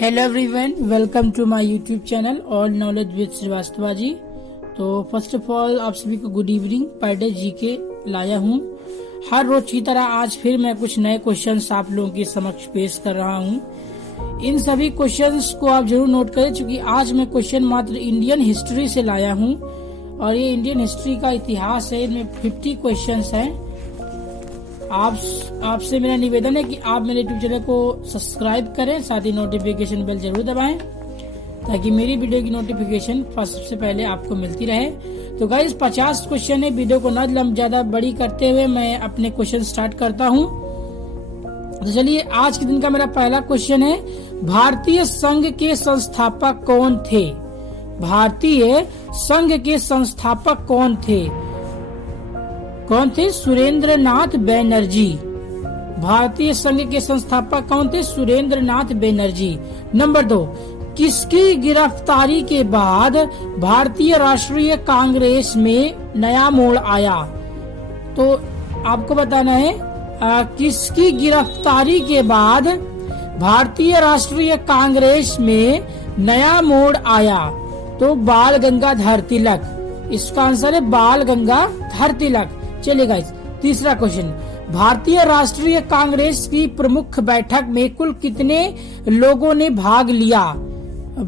Hello everyone, welcome to my YouTube channel all knowledge with Shrivastava ji. तो first of all आप सभी को good evening. Per day GK लाया हूँ। हर रोज की तरह आज फिर मैं कुछ नए क्वेश्चंस आप लोगों के समक्ष पेश कर रहा हूँ। इन सभी क्वेश्चंस को आप जरूर नोट करें, क्योंकि आज मैं क्वेश्चन मात्र इंडियन हिस्ट्री से लाया हूँ और ये इंडियन हिस्ट्री का इतिहास है। इनमें 50 क्वेश्चंस हैं। आपसे मेरा निवेदन है कि आप मेरे यूट्यूब चैनल को सब्सक्राइब करें, साथ ही नोटिफिकेशन बेल जरूर दबाएं ताकि मेरी वीडियो की नोटिफिकेशन सबसे पहले आपको मिलती रहे। तो गाइस 50 क्वेश्चन है। वीडियो को न ज्यादा बड़ी करते हुए मैं अपने क्वेश्चन स्टार्ट करता हूं। तो चलिए, आज के दिन का मेरा पहला क्वेश्चन है, भारतीय संघ के संस्थापक कौन थे? भारतीय संघ के संस्थापक कौन थे? सुरेंद्र नाथ बैनर्जी। भारतीय संघ के संस्थापक कौन थे? सुरेंद्र नाथ बैनर्जी। नंबर 2, किसकी गिरफ्तारी के बाद भारतीय राष्ट्रीय कांग्रेस में नया मोड़ आया? तो आपको बताना है किसकी गिरफ्तारी के बाद भारतीय राष्ट्रीय कांग्रेस में नया मोड़ आया? तो बाल गंगाधर तिलक। इसका आंसर है बाल गंगाधर तिलक। चलिए गाइस, तीसरा क्वेश्चन, भारतीय राष्ट्रीय कांग्रेस की प्रमुख बैठक में कुल कितने लोगों ने भाग लिया?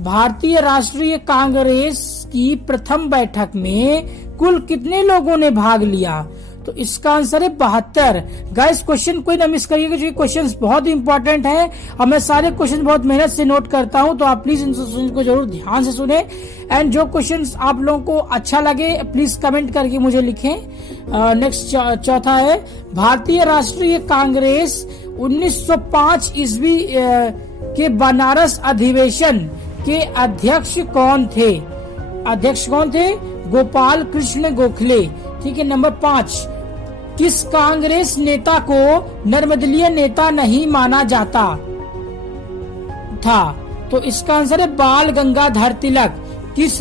भारतीय राष्ट्रीय कांग्रेस की प्रथम बैठक में कुल कितने लोगों ने भाग लिया? तो इसका आंसर है 72। गाइस, क्वेश्चन कोई ना मिस करिएगा, क्योंकि क्वेश्चन बहुत इंपॉर्टेंट है और मैं सारे क्वेश्चन बहुत मेहनत से नोट करता हूं। तो आप प्लीज इनको जरूर ध्यान से सुने। एंड जो क्वेश्चन आप लोगों को अच्छा लगे प्लीज कमेंट करके मुझे लिखें। नेक्स्ट चौथा है, भारतीय राष्ट्रीय कांग्रेस 1905 ईस्वी के बनारस अधिवेशन के अध्यक्ष कौन थे? गोपाल कृष्ण गोखले। ठीक है। नंबर 5, किस कांग्रेस नेता को नर्मदलीय नेता नहीं माना जाता था? तो इसका आंसर है बाल गंगाधर तिलक। किस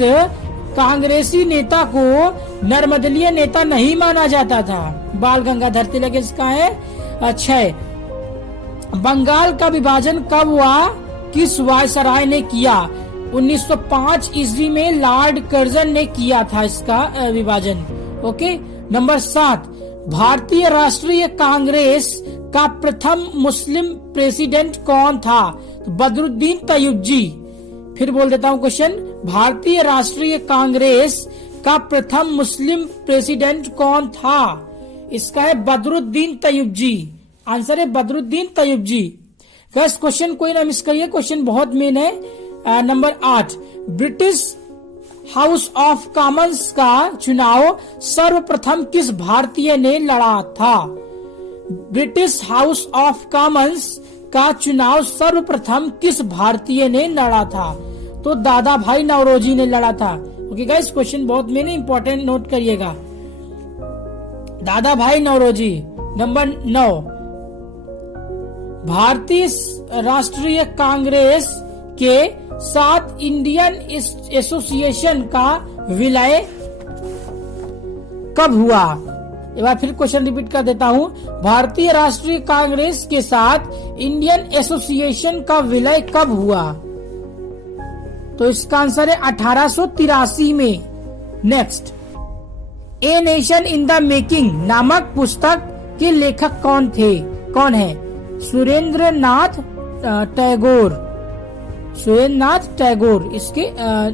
कांग्रेसी नेता को नर्मदलीय नेता नहीं माना जाता था? बाल गंगाधर तिलक इसका है। 6, बंगाल का विभाजन कब हुआ? किस वायसराय ने किया? 1905 ईस्वी में लॉर्ड कर्जन ने किया था इसका विभाजन। ओके। नंबर 7, भारतीय राष्ट्रीय कांग्रेस का प्रथम मुस्लिम प्रेसिडेंट कौन था? तो बदरुद्दीन तयूबजी। फिर बोल देता हूँ क्वेश्चन, भारतीय राष्ट्रीय कांग्रेस का प्रथम मुस्लिम प्रेसिडेंट कौन था? इसका है बदरुद्दीन तयूबजी। आंसर है बदरुद्दीन तयूबजी। बस क्वेश्चन कोई ना मिस करिए, क्वेश्चन बहुत मेन है। Number 8, British house of Commons का चुनाव सर्वप्रथम किस भारतीय ने लड़ा था? ब्रिटिश हाउस ऑफ कॉमन्स का चुनाव सर्वप्रथम किस भारतीय ने लड़ा था? तो दादा भाई नौरोजी ने लड़ा था। ओके गाइस, क्वेश्चन बहुत मेन इंपॉर्टेंट, नोट करिएगा। दादा भाई नौरोजी। नंबर 9, भारतीय राष्ट्रीय कांग्रेस के साथ इंडियन एसोसिएशन का विलय कब हुआ? एक बार फिर क्वेश्चन रिपीट कर देता हूँ। भारतीय राष्ट्रीय कांग्रेस के साथ इंडियन एसोसिएशन का विलय कब हुआ? तो इसका आंसर है 1883 में। Next, a nation in the making नामक पुस्तक के लेखक कौन है? सुरेंद्र नाथ टैगोर इसके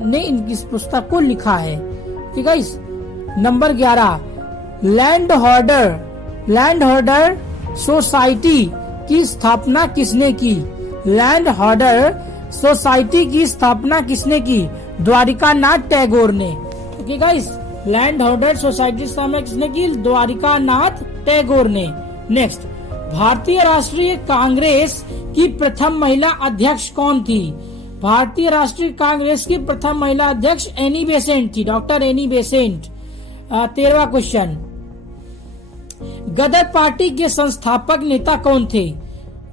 ने इस पुस्तक को लिखा है। ठीक है। नंबर 11, लैंड होल्डर सोसाइटी की स्थापना किसने की? लैंड होल्डर सोसाइटी की स्थापना किसने की? द्वारिका नाथ टैगोर ने। Okay guys, land holder society की स्थापना किसने की? द्वारिका नाथ टैगोर ने। नेक्स्ट, भारतीय राष्ट्रीय कांग्रेस की प्रथम महिला अध्यक्ष कौन थी? भारतीय राष्ट्रीय कांग्रेस की प्रथम महिला अध्यक्ष एनी बेसेंट थी, डॉक्टर एनी बेसेंट। 13वां क्वेश्चन, गदर पार्टी के संस्थापक नेता कौन थे?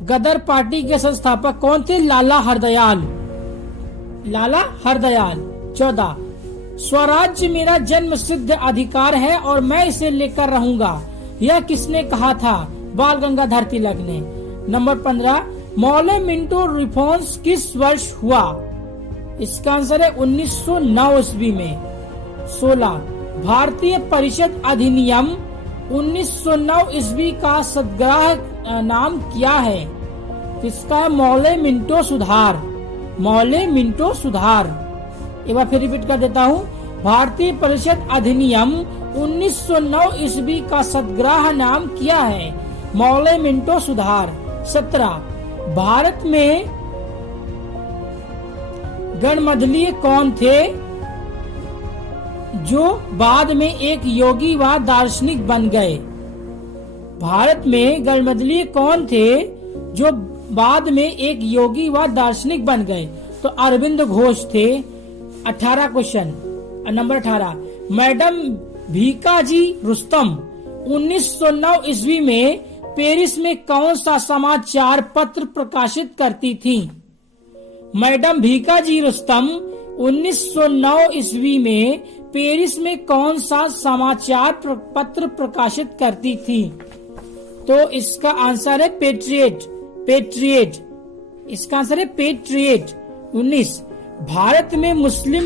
गदर पार्टी के संस्थापक कौन थे? लाला हरदयाल। 14, स्वराज्य मेरा जन्म सिद्ध अधिकार है और मैं इसे लेकर रहूंगा, यह किसने कहा था? बाल गंगाधर तिलक ने। नंबर 15, मौले मिंटो रिफॉर्म्स किस वर्ष हुआ? इसका आंसर है 1909 ईस्वी में। 16 भारतीय परिषद अधिनियम 1909 ईस्वी का सद्ग्रह नाम क्या है? इसका है मौले मिंटो सुधार। मौले मिंटो सुधार। एक बार फिर रिपीट कर देता हूँ। भारतीय परिषद अधिनियम 1909 ईस्वी का सद्ग्रह नाम क्या है? मौले मिंटो सुधार। 17 भारत में गणमदलीय कौन थे जो बाद में एक योगी व दार्शनिक बन गए? भारत में गणमदलीय कौन थे जो बाद में एक योगी व दार्शनिक बन गए? तो अरविंद घोष थे। 18 question number 18 madam Bhikaji Rustam 1909 ईस्वी में पेरिस में कौन सा समाचार पत्र प्रकाशित करती थी? मैडम भीकाजी रुस्तम 1909 ईस्वी में पेरिस में कौन सा समाचार पत्र प्रकाशित करती थी? तो इसका आंसर है पेट्रियट। पेट्रियट। इसका आंसर है पेट्रियट। 19 भारत में मुस्लिम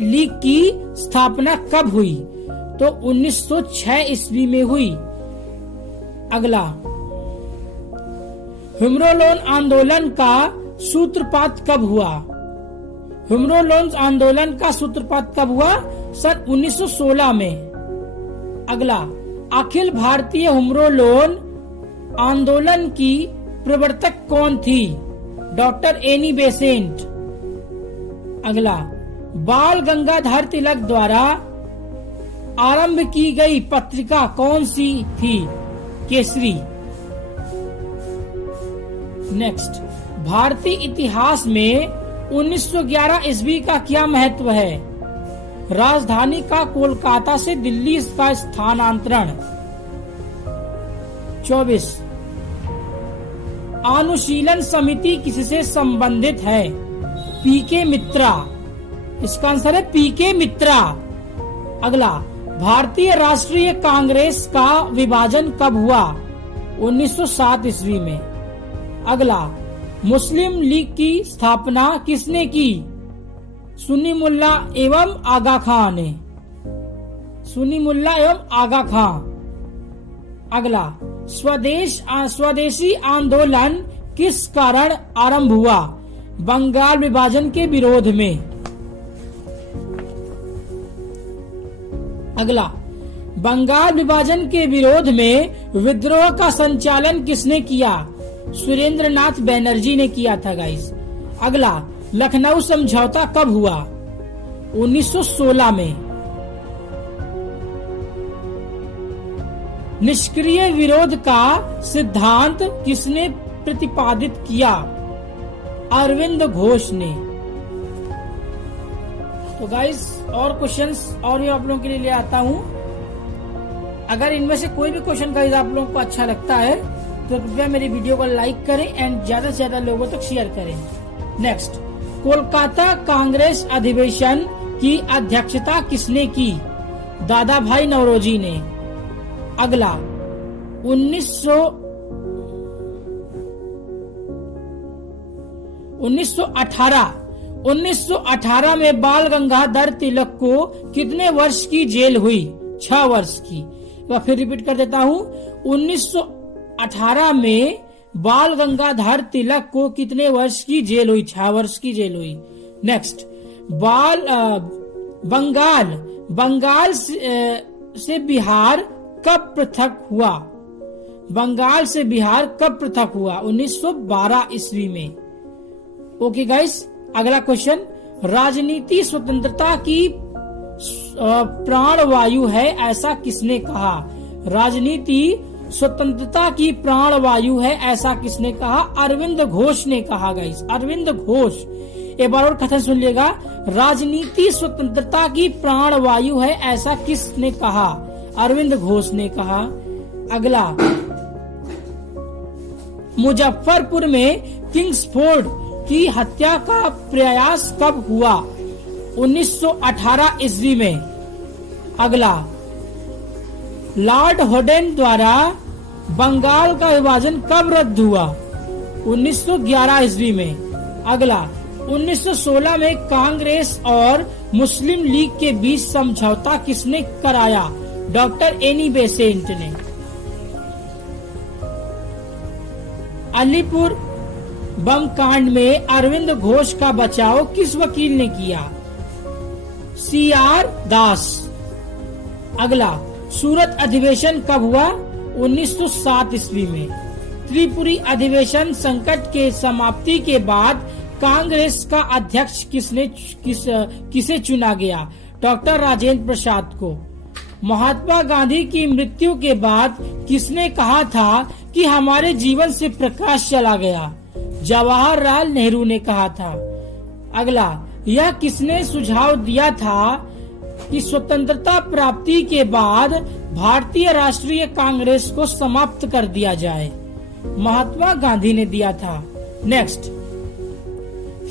लीग की स्थापना कब हुई? तो 1906 ईस्वी में हुई। अगला हिमरोलोन आंदोलन का सूत्रपात कब हुआ? हिमरोलोन आंदोलन का सूत्रपात कब हुआ? सन 1916 में। अगला अखिल भारतीय हिमरोलोन आंदोलन की प्रवर्तक कौन थी? Doctor Annie Besant. अगला बाल गंगाधर तिलक द्वारा आरंभ की गई पत्रिका कौन सी थी? केसरी। नेक्स्ट भारतीय इतिहास में 1911 ईस्वी का क्या महत्व है? राजधानी का कोलकाता से दिल्ली का स्थानांतरण। 24 अनुशीलन समिति किससे संबंधित है? पीके मित्रा। इसका आंसर है पीके मित्रा। अगला भारतीय राष्ट्रीय कांग्रेस का विभाजन कब हुआ? 1907 ईस्वी में। अगला मुस्लिम लीग की स्थापना किसने की? सुन्नी मुल्ला एवं आगा खां ने। सुन्नी मुल्ला एवं आगा खां। अगला स्वदेशी आंदोलन किस कारण आरंभ हुआ? बंगाल विभाजन के विरोध में। अगला बंगाल विभाजन के विरोध में विद्रोह का संचालन किसने किया? सुरेंद्रनाथ बैनर्जी ने किया था गाइस। अगला लखनऊ समझौता कब हुआ? 1916 में। निष्क्रिय विरोध का सिद्धांत किसने प्रतिपादित किया? अरविंद घोष ने। तो गाइस और क्वेश्चंस और भी आप लोगों के लिए ले आता हूँ। अगर इनमें से कोई भी क्वेश्चन गाइस आप लोगों को अच्छा लगता है तो कृपया मेरी वीडियो को लाइक करें एंड ज्यादा से ज्यादा लोगों तक शेयर करें। नेक्स्ट कोलकाता कांग्रेस अधिवेशन की अध्यक्षता किसने की? दादा भाई नौरोजी ने। अगला 1918 में बाल गंगाधर तिलक को कितने वर्ष की जेल हुई? 6 वर्ष की। फिर रिपीट कर देता हूँ। 1918 में बाल गंगाधर तिलक को कितने वर्ष की जेल हुई? 6 वर्ष की जेल हुई। नेक्स्ट बंगाल से बिहार कब पृथक हुआ? बंगाल से बिहार कब पृथक हुआ? 1912 ईस्वी में। ओके गाइस अगला क्वेश्चन राजनीति स्वतंत्रता की प्राणवायु है ऐसा किसने कहा? राजनीति स्वतंत्रता की प्राणवायु है ऐसा किसने कहा? अरविंद घोष ने कहा गाइस। अरविंद घोष। एक बार और कथन सुन लीजिएगा। राजनीति स्वतंत्रता की प्राणवायु है ऐसा किसने कहा? अरविंद घोष ने कहा। अगला मुजफ्फरपुर में किंग्सफोर्ड की हत्या का प्रयास कब हुआ? 1918 ईस्वी में। अगला लॉर्ड होडेन द्वारा बंगाल का विभाजन कब रद्द हुआ? 1911 ईस्वी में। अगला, 1916 में कांग्रेस और मुस्लिम लीग के बीच समझौता किसने कराया? डॉक्टर एनी बेसेंट ने। अलीपुर बम कांड में अरविंद घोष का बचाव किस वकील ने किया? CR दास। अगला, सूरत अधिवेशन कब हुआ? 1907 ईस्वी में। त्रिपुरी अधिवेशन संकट के समाप्ति के बाद कांग्रेस का अध्यक्ष किसे चुना गया? डॉक्टर राजेंद्र प्रसाद को। महात्मा गांधी की मृत्यु के बाद किसने कहा था कि हमारे जीवन से प्रकाश चला गया? जवाहरलाल नेहरू ने कहा था। अगला, यह किसने सुझाव दिया था कि स्वतंत्रता प्राप्ति के बाद भारतीय राष्ट्रीय कांग्रेस को समाप्त कर दिया जाए? महात्मा गांधी ने दिया था। नेक्स्ट,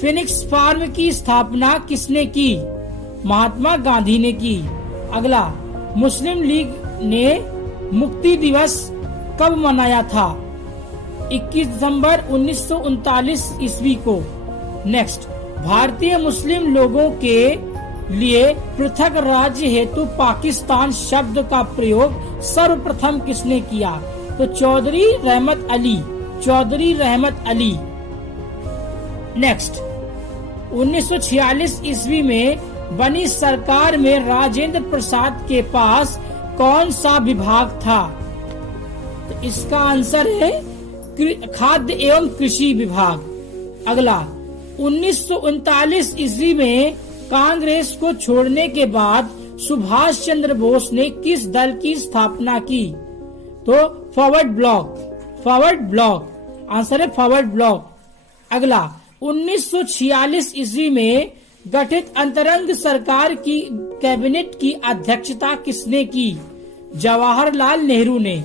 फिनिक्स फार्म की स्थापना किसने की? महात्मा गांधी ने की। अगला, मुस्लिम लीग ने मुक्ति दिवस कब मनाया था? 21 दिसंबर 1939 ईस्वी को। नेक्स्ट, भारतीय मुस्लिम लोगों के लिए पृथक राज्य हेतु पाकिस्तान शब्द का प्रयोग सर्वप्रथम किसने किया? तो चौधरी रहमत अली। चौधरी रहमत अली। नेक्स्ट, 1946 ईस्वी में बनी सरकार में राजेंद्र प्रसाद के पास कौन सा विभाग था? तो इसका आंसर है खाद्य एवं कृषि विभाग। अगला, 1939 ईस्वी में कांग्रेस को छोड़ने के बाद सुभाष चंद्र बोस ने किस दल की स्थापना की? तो forward block. Forward block answer है, फॉरवर्ड ब्लॉक। अगला, 1946 ईस्वी में गठित अंतरंग सरकार की कैबिनेट की अध्यक्षता किसने की? जवाहरलाल नेहरू ने।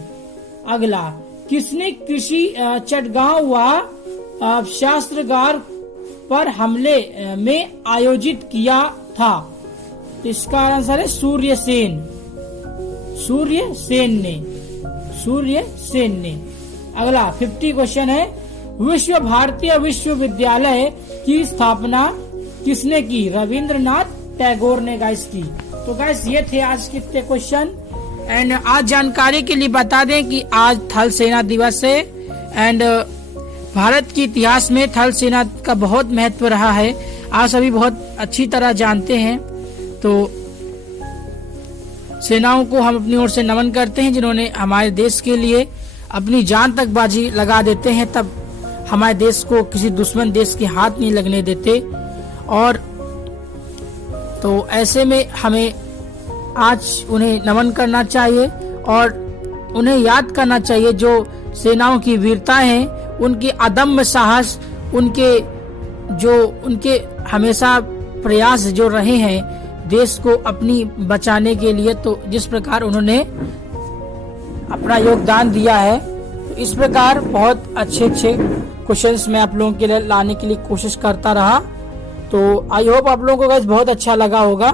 अगला, किसने कृषि चटगांव व शास्त्रागार पर हमले में आयोजित किया था? तो इसका आंसर है सूर्य सेन। सूर्य सेन ने। सूर्य सेन ने। अगला 50 क्वेश्चन है, विश्व भारतीय विश्वविद्यालय की स्थापना किसने की? रविंद्रनाथ टैगोर ने गाइस की। तो गाइस ये थे आज के क्वेश्चन। एंड आज जानकारी के लिए बता दें कि आज थल सेना दिवस है। एंड भारत के इतिहास में थल सेना का बहुत महत्व रहा है, आप सभी बहुत अच्छी तरह जानते हैं। तो सेनाओं को हम अपनी ओर से नमन करते हैं, जिन्होंने हमारे देश के लिए अपनी जान तक बाजी लगा देते हैं, तब हमारे देश को किसी दुश्मन देश के हाथ नहीं लगने देते। और तो ऐसे में हमें आज उन्हें नमन करना चाहिए और उन्हें याद करना चाहिए जो सेनाओं की वीरता है, उनकी अदम्य साहस, उनके हमेशा प्रयास जो रहे हैं देश को अपनी बचाने के लिए। तो जिस प्रकार उन्होंने अपना योगदान दिया है, तो इस प्रकार बहुत अच्छे क्वेश्चंस मैं आप लोगों के लिए लाने के लिए कोशिश करता रहा। तो आई होप आप लोगों को गाइस बहुत अच्छा लगा होगा।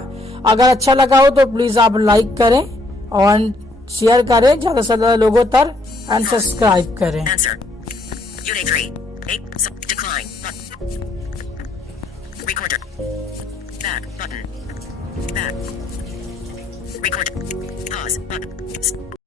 अगर अच्छा लगा हो तो प्लीज आप लाइक करें और शेयर करें ज्यादा से ज्यादा लोगों तक एंड सब्सक्राइब करें। Unit 3. 8. Decline. Button. Recorder. Back. Button. Back. Record. Pause. Button.